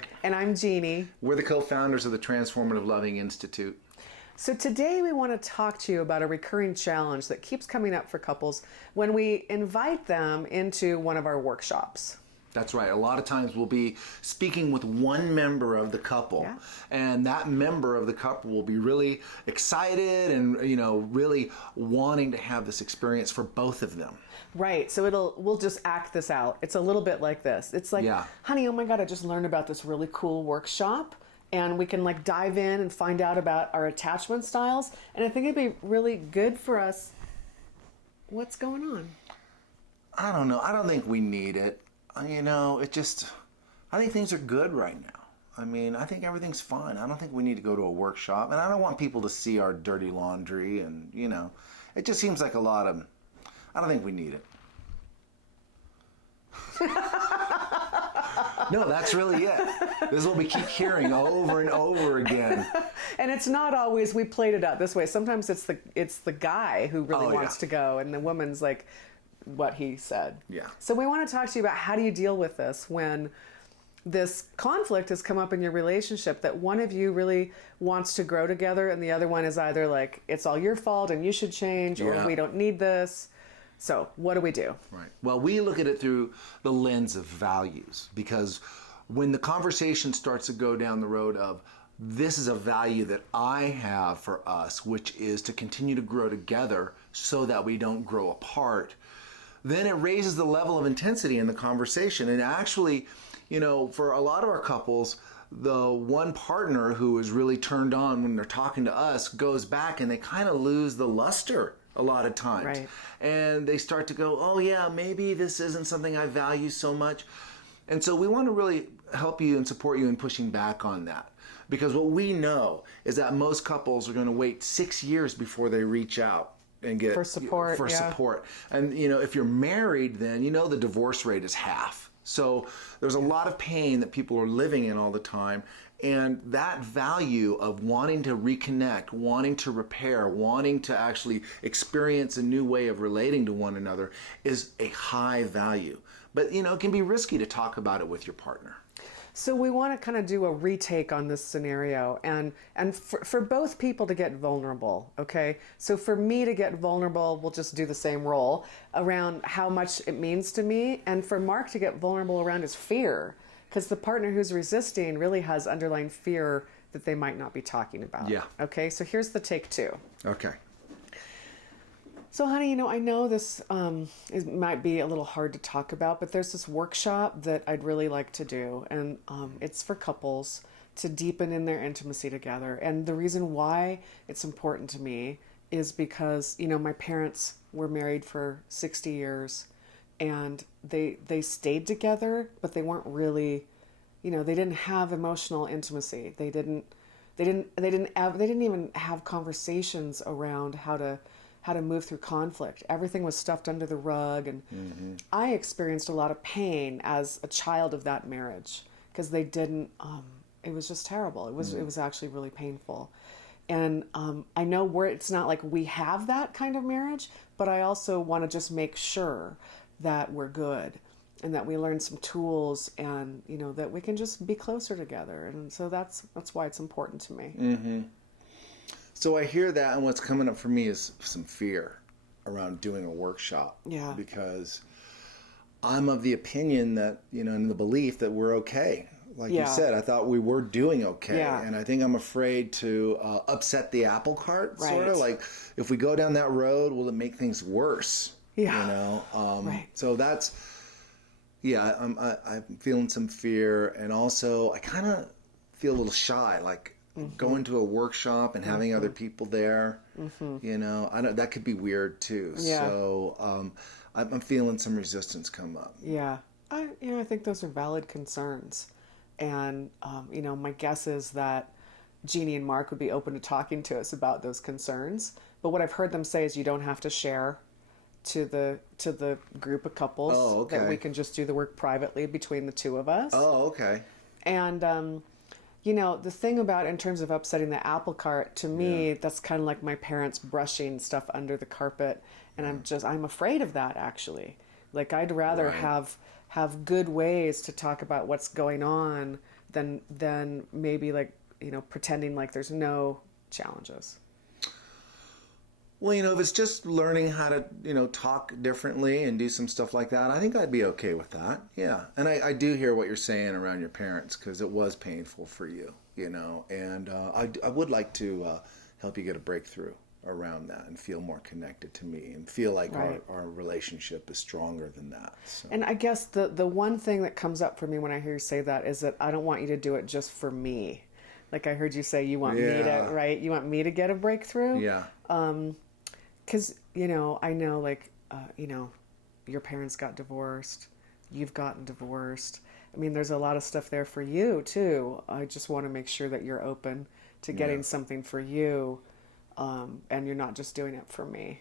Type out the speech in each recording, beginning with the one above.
Mark. And I'm Jeannie. We're the co-founders of the Transformative Loving Institute. So today we want to talk to you about a recurring challenge that keeps coming up for couples when we invite them into one of our workshops. That's right. A lot of times we'll be speaking with one member of the couple, and that member of the couple will be really excited and, really wanting to have this experience for both of them. Right. So we'll just act this out. It's a little bit like this. It's like, honey, oh my God, I just learned about this really cool workshop, and we can like dive in and find out about our attachment styles. And I think it'd be really good for us. What's going on? I don't know. I don't think we need it. I think things are good right now. I think everything's fine. I don't think we need to go to a workshop. And I don't want people to see our dirty laundry. And, it just seems like I don't think we need it. No, that's really it. This is what we keep hearing over and over again. And it's not always, we played it out this way. Sometimes it's the guy who really wants to go, and the woman's like, what he said. Yeah. So we want to talk to you about how do you deal with this when this conflict has come up in your relationship, that one of you really wants to grow together and the other one is either like, it's all your fault and you should change, or we don't need this. So what do we do? Right. Well, we look at it through the lens of values, because when the conversation starts to go down the road of, this is a value that I have for us, which is to continue to grow together so that we don't grow apart, then it raises the level of intensity in the conversation. And actually, for a lot of our couples, the one partner who is really turned on when they're talking to us goes back and they kind of lose the luster a lot of times. Right. And they start to go, oh yeah, maybe this isn't something I value so much. And so we want to really help you and support you in pushing back on that. Because what we know is that most couples are going to wait 6 years before they reach out and get support. And if you're married, then the divorce rate is half. So there's a lot of pain that people are living in all the time, and that value of wanting to reconnect, wanting to repair, wanting to actually experience a new way of relating to one another is a high value. But it can be risky to talk about it with your partner. So we want to kind of do a retake on this scenario and for both people to get vulnerable, okay? So for me to get vulnerable, we'll just do the same role around how much it means to me. And for Mark to get vulnerable around his fear, because the partner who's resisting really has underlying fear that they might not be talking about. Yeah. Okay, so here's the take two. Okay. So, honey, I know this it might be a little hard to talk about, but there's this workshop that I'd really like to do, and it's for couples to deepen in their intimacy together. And the reason why it's important to me is because, my parents were married for 60 years, and they stayed together, but they weren't really, they didn't have emotional intimacy. They didn't even have conversations around how to move through conflict. Everything was stuffed under the rug, and I experienced a lot of pain as a child of that marriage because they didn't. It was just terrible. It was actually really painful, and I know it's not like we have that kind of marriage, but I also want to just make sure that we're good and that we learn some tools, and that we can just be closer together. And so that's why it's important to me. Mm-hmm. So I hear that, and what's coming up for me is some fear around doing a workshop. Yeah. Because I'm of the opinion that, in the belief that we're okay. Like you said, I thought we were doing okay. Yeah. And I think I'm afraid to upset the apple cart, sort of. Like, if we go down that road, will it make things worse? Yeah. Right. So that's, I'm feeling some fear. And also, I kind of feel a little shy, like, going to a workshop and having other people there, that could be weird too. Yeah. So I'm feeling some resistance come up. Yeah, I think those are valid concerns, and my guess is that Jeannie and Mark would be open to talking to us about those concerns. But what I've heard them say is you don't have to share to the group of couples. Oh, okay. That we can just do the work privately between the two of us. Oh, okay. And the thing about in terms of upsetting the apple cart, to me, that's kind of like my parents brushing stuff under the carpet. And I'm afraid of that, actually. Like, I'd rather have good ways to talk about what's going on than maybe like, you know, pretending like there's no challenges. Well, you know, if it's just learning how to, you know, talk differently and do some stuff like that, I think I'd be okay with that. Yeah. And I do hear what you're saying around your parents, because it was painful for you, you know, and I would like to help you get a breakthrough around that and feel more connected to me and feel like Right. our relationship is stronger than that. So. And I guess the one thing that comes up for me when I hear you say that is that I don't want you to do it just for me. Like I heard you say you want me to, right? You want me to get a breakthrough? Yeah. Because, you know, I know, like, you know, your parents got divorced. You've gotten divorced. I mean, there's a lot of stuff there for you, too. I just want to make sure that you're open to getting something for you, and you're not just doing it for me.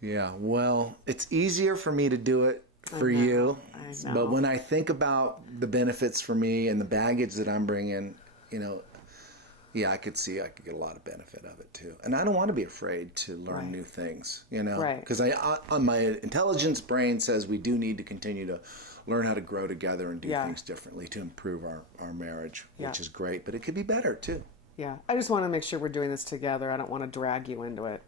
Yeah, well, it's easier for me to do it for you. I know. But when I think about the benefits for me and the baggage that I'm bringing, you know, yeah, I could see I could get a lot of benefit of it too. And I don't want to be afraid to learn Right. new things, you know, Right. because my intelligence brain says we do need to continue to learn how to grow together and do Yeah. things differently to improve our marriage, Yeah. which is great, but it could be better too. Yeah. I just want to make sure we're doing this together. I don't want to drag you into it.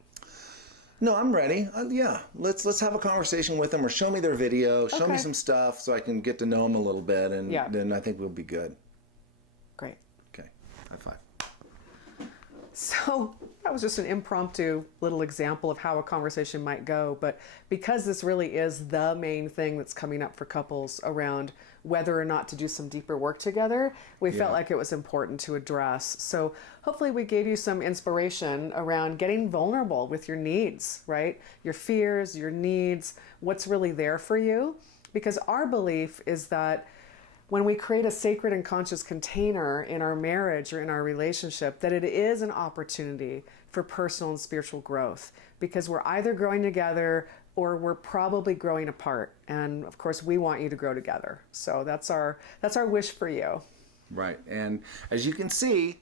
No, I'm ready. Yeah, let's have a conversation with them, or show me their video, show me Okay. some stuff so I can get to know them a little bit, and Yeah. then I think we'll be good. Great. Okay, high five. So that was just an impromptu little example of how a conversation might go. But because this really is the main thing that's coming up for couples around whether or not to do some deeper work together, we felt like it was important to address. So hopefully we gave you some inspiration around getting vulnerable with your needs, right? Your fears, your needs, what's really there for you. Because our belief is that when we create a sacred and conscious container in our marriage or in our relationship, that it is an opportunity for personal and spiritual growth, because we're either growing together or we're probably growing apart. And of course, we want you to grow together. So that's our wish for you. Right, and as you can see,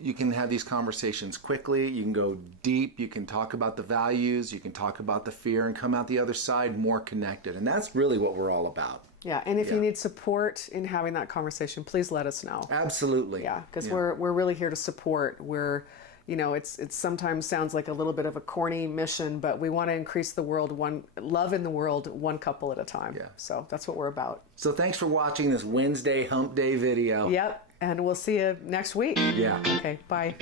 you can have these conversations quickly. You can go deep. You can talk about the values. You can talk about the fear, and come out the other side more connected. And that's really what we're all about. Yeah, and if you Yeah. need support in having that conversation, please let us know. Absolutely. Yeah, because we're really here to support. We're, you know, it's sometimes sounds like a little bit of a corny mission, but we want to increase the world love in the world one couple at a time. Yeah. So that's what we're about. So thanks for watching this Wednesday Hump Day video. Yep, and we'll see you next week. Yeah. Okay, bye.